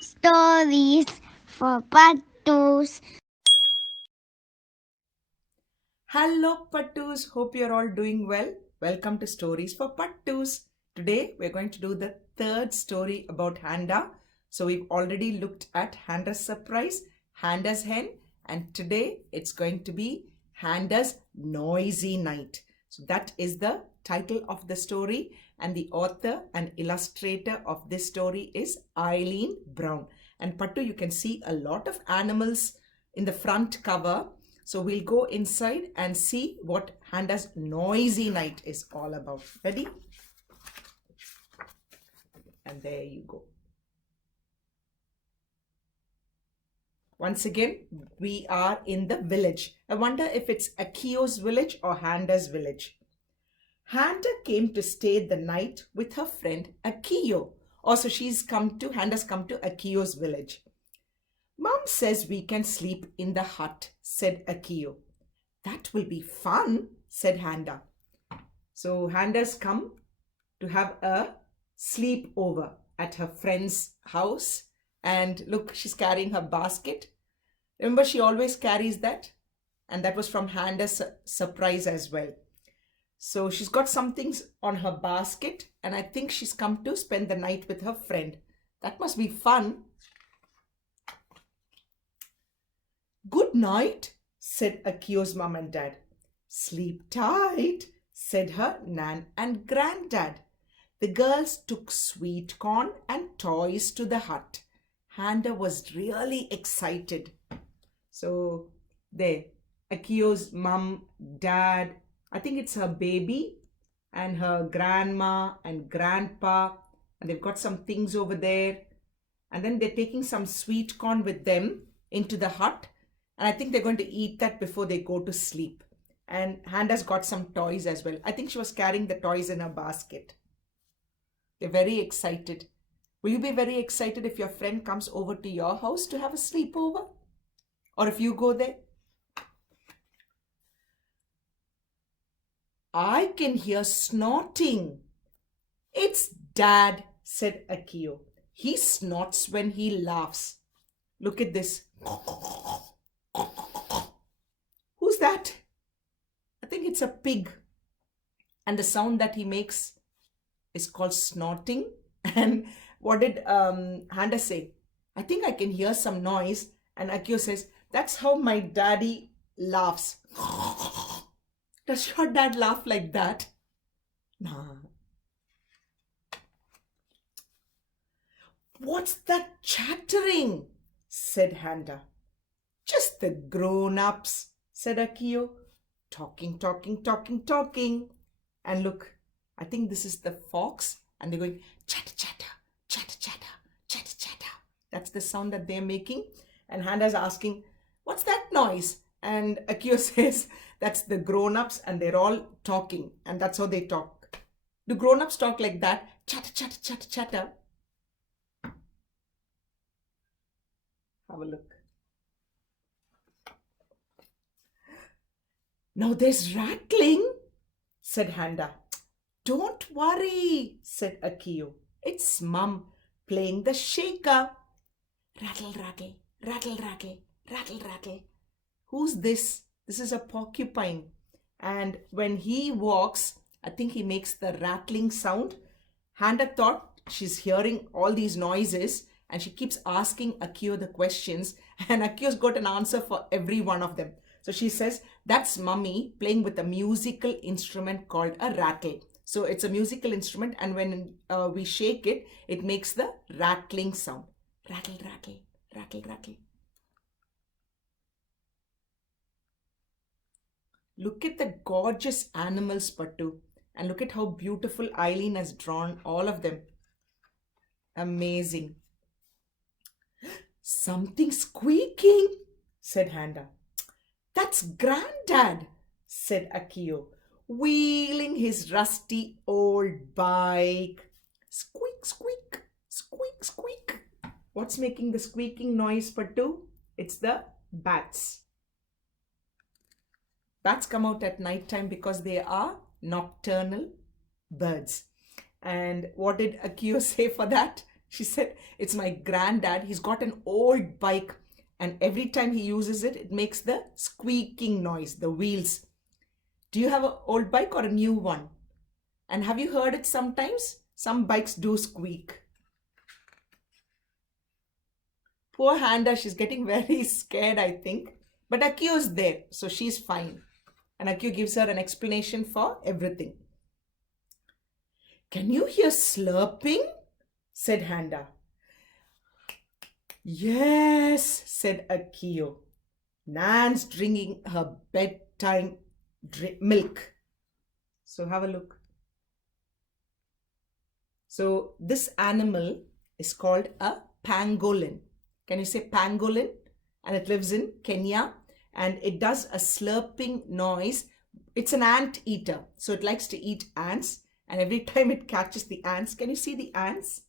Stories for Pattus. Hello Pattus, hope you're all doing well. Welcome to Stories for Pattus. Today we're going to do the third story about Handa. So we've already looked at Handa's surprise, Handa's hen, and today it's going to be Handa's noisy night. So that is the title of the story, and the author and illustrator of this story is Eileen Brown. And Pattu, you can see a lot of animals in the front cover. So we'll go inside and see what Handa's noisy night is all about. Ready? And there you go. Once again, we are in the village. I wonder if it's Akio's village or Handa's village. Handa came to stay the night with her friend Akio. Also, Handa's come to Akio's village. Mom says we can sleep in the hut, said Akio. That will be fun, said Handa. So Handa's come to have a sleepover at her friend's house. And look, she's carrying her basket. Remember, she always carries that. And that was from Handa's surprise as well. So she's got some things on her basket. And I think she's come to spend the night with her friend. That must be fun. Good night, said Akio's mom and dad. Sleep tight, said her nan and granddad. The girls took sweet corn and toys to the hut. Handa was really excited. So there, Akio's mom, dad, I think it's her baby, and her grandma and grandpa, and they've got some things over there. And then they're taking some sweet corn with them into the hut. And I think they're going to eat that before they go to sleep. And Handa's got some toys as well. I think she was carrying the toys in her basket. They're very excited. Will you be very excited if your friend comes over to your house to have a sleepover? Or if you go there? I can hear snorting. It's Dad, said Akio. He snorts when he laughs. Look at this. Who's that? I think it's a pig. And the sound that he makes is called snorting. And what did Handa say? I think I can hear some noise. And Akio says, that's how my daddy laughs. Does your dad laugh like that? Nah. What's that chattering? Said Handa. Just the grown-ups, said Akio. Talking, talking, talking, talking. And look, I think this is the fox. And they're going chatter, chatter, chatter, chatter, chatter, chatter. That's the sound that they're making. And Handa's asking, what's that noise? And Akio says, that's the grown-ups and they're all talking. And that's how they talk. Do grown-ups talk like that? Chatter, chatter, chatter, chatter. Have a look. Now there's rattling, said Handa. Don't worry, said Akio. It's Mum playing the shaker. Rattle, rattle, rattle, rattle, rattle, rattle. Who's this? This is a porcupine. And when he walks, I think he makes the rattling sound. Handa thought she's hearing all these noises and she keeps asking Akio the questions. And Akio's got an answer for every one of them. So she says, that's Mummy playing with a musical instrument called a rattle. So it's a musical instrument, and when we shake it, it makes the rattling sound. Rattle, rattle, rattle, rattle. Look at the gorgeous animals, Pattu. And look at how beautiful Eileen has drawn all of them. Amazing. Something squeaking, said Handa. That's Granddad, said Akio, wheeling his rusty old bike. Squeak, squeak, squeak, squeak. What's making the squeaking noise, Pattu? It's the bats. Bats come out at night time because they are nocturnal birds. And what did Akio say for that? She said, it's my granddad. He's got an old bike, and every time he uses it, it makes the squeaking noise, the wheels. Do you have an old bike or a new one? And have you heard it sometimes? Some bikes do squeak. Poor Handa, she's getting very scared, I think. But Akio is there, so she's fine. And Akio gives her an explanation for everything. Can you hear slurping? Said Handa. Yes, said Akio. Nan's drinking her bedtime milk. So have a look. So this animal is called a pangolin. Can you say pangolin? And it lives in Kenya, and it does a slurping noise. It's an ant eater, so it likes to eat ants, and every time it catches the ants, can you see the ants?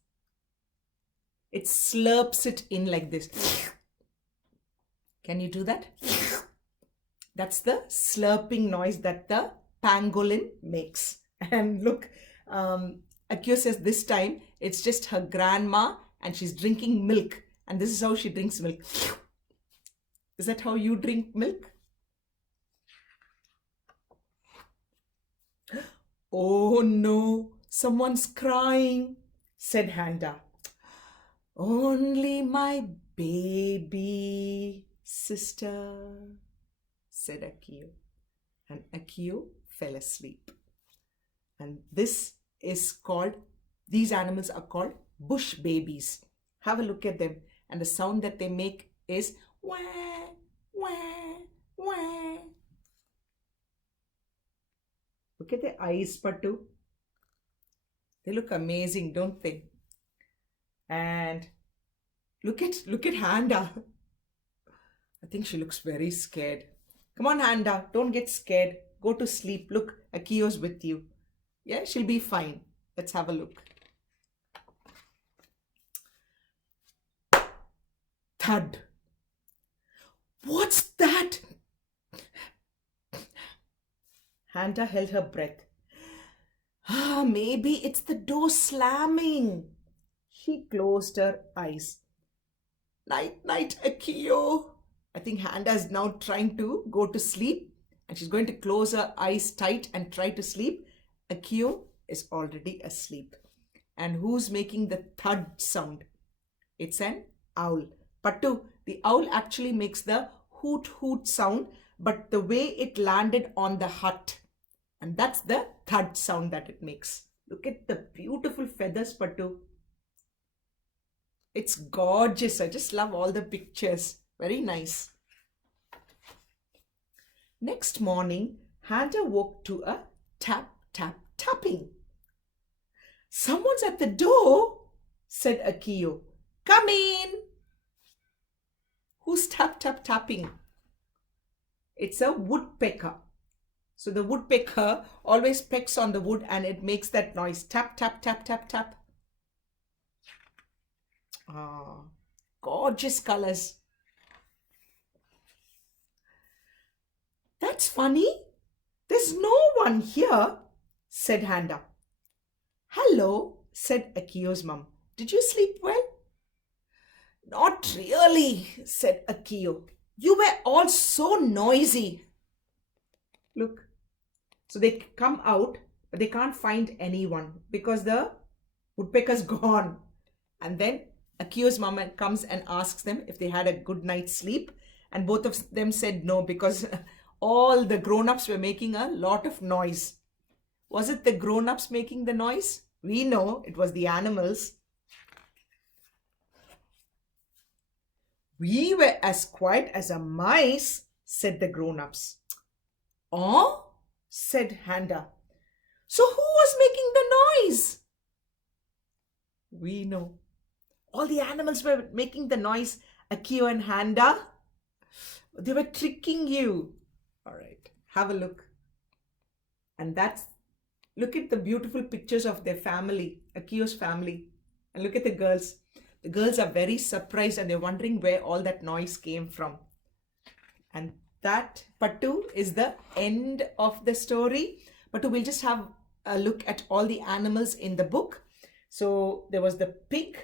It slurps it in like this. Can you do that? That's the slurping noise that the pangolin makes. And look, Akio says this time it's just her grandma and she's drinking milk. And this is how she drinks milk. Is that how you drink milk? Oh no, someone's crying, said Handa. Only my baby sister, said Akio. And Akio fell asleep. And this is called, these animals are called bush babies. Have a look at them. And the sound that they make is wah, wah, wah. Look at their eyes, Pattu. They look amazing, don't they? And look at Handa. I think she looks very scared. Come on, Handa, don't get scared. Go to sleep. Look, Akio's with you. Yeah, she'll be fine. Let's have a look. Thud. What's that? Handa held her breath. Maybe it's the door slamming. She closed her eyes. Night, night, Akio. I think Handa is now trying to go to sleep, and she's going to close her eyes tight and try to sleep. Akio is already asleep. And who's making the thud sound? It's an owl. Pattu, the owl actually makes the hoot hoot sound, but the way it landed on the hut. And that's the thud sound that it makes. Look at the beautiful feathers, Pattu. It's gorgeous. I just love all the pictures. Very nice. Next morning, Handa woke to a tap, tap, tapping. Someone's at the door, said Akio. Come in. Who's tap, tap, tapping? It's a woodpecker. So the woodpecker always pecks on the wood and it makes that noise. Tap, tap, tap, tap, tap. Ah, gorgeous colors. That's funny. There's no one here, said Handa. Hello, said Akio's mum. Did you sleep well? Not really, said Akio. You were all so noisy. Look. So they come out, but they can't find anyone because the woodpecker's gone. And then Akio's mum comes and asks them if they had a good night's sleep. And both of them said no because all the grown-ups were making a lot of noise. Was it the grown-ups making the noise? We know it was the animals. We were as quiet as a mice, said the grown-ups. Oh, said Handa. So who was making the noise? We know. All the animals were making the noise. Akio and Handa, they were tricking you. All right, have a look. And look at the beautiful pictures of their family, Akio's family. And look at the girls. The girls are very surprised and they're wondering where all that noise came from. And that, Pattu, is the end of the story. Pattu, we'll just have a look at all the animals in the book. So there was the pig,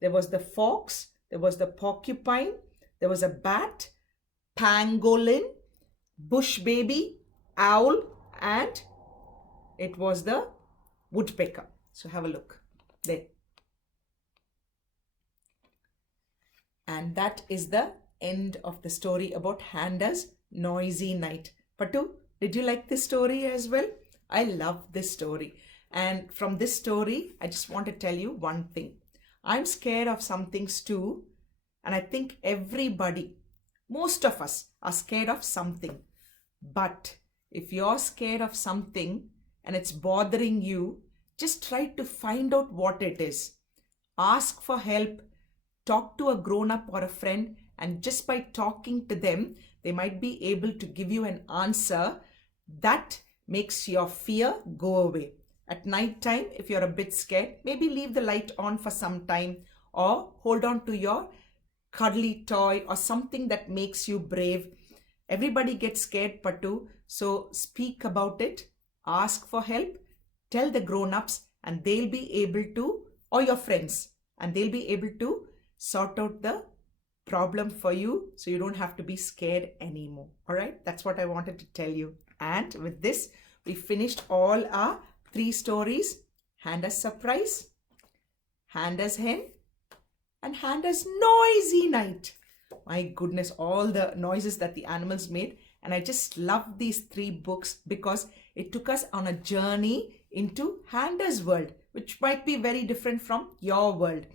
there was the fox, there was the porcupine, there was a bat, pangolin, bush baby, owl, and it was the woodpecker. So have a look there. And that is the end of the story about Handa's noisy night. Pattu, did you like this story as well? I love this story. And from this story, I just want to tell you one thing. I'm scared of some things too. And I think everybody, most of us, are scared of something. But if you're scared of something and it's bothering you, just try to find out what it is. Ask for help. Talk to a grown-up or a friend, and just by talking to them, they might be able to give you an answer that makes your fear go away. At night time, if you're a bit scared, maybe leave the light on for some time or hold on to your cuddly toy or something that makes you brave. Everybody gets scared, Pattu. So speak about it, ask for help, tell the grown-ups, and they'll be able to, or your friends, and they'll be able to sort out the problem for you so you don't have to be scared anymore. All right, that's what I wanted to tell you. And with this, we finished all our 3 stories: Handa's surprise, Handa's hen, and Handa's noisy night. My goodness, all the noises that the animals made. And I just love these 3 books because it took us on a journey into Handa's world, which might be very different from your world.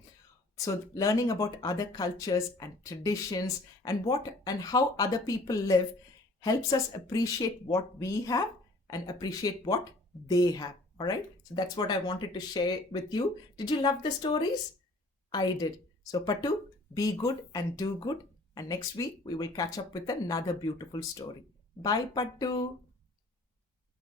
So learning about other cultures and traditions and what and how other people live helps us appreciate what we have and appreciate what they have. All right. So that's what I wanted to share with you. Did you love the stories? I did. So Pattu, be good and do good. And next week we will catch up with another beautiful story. Bye, Pattu.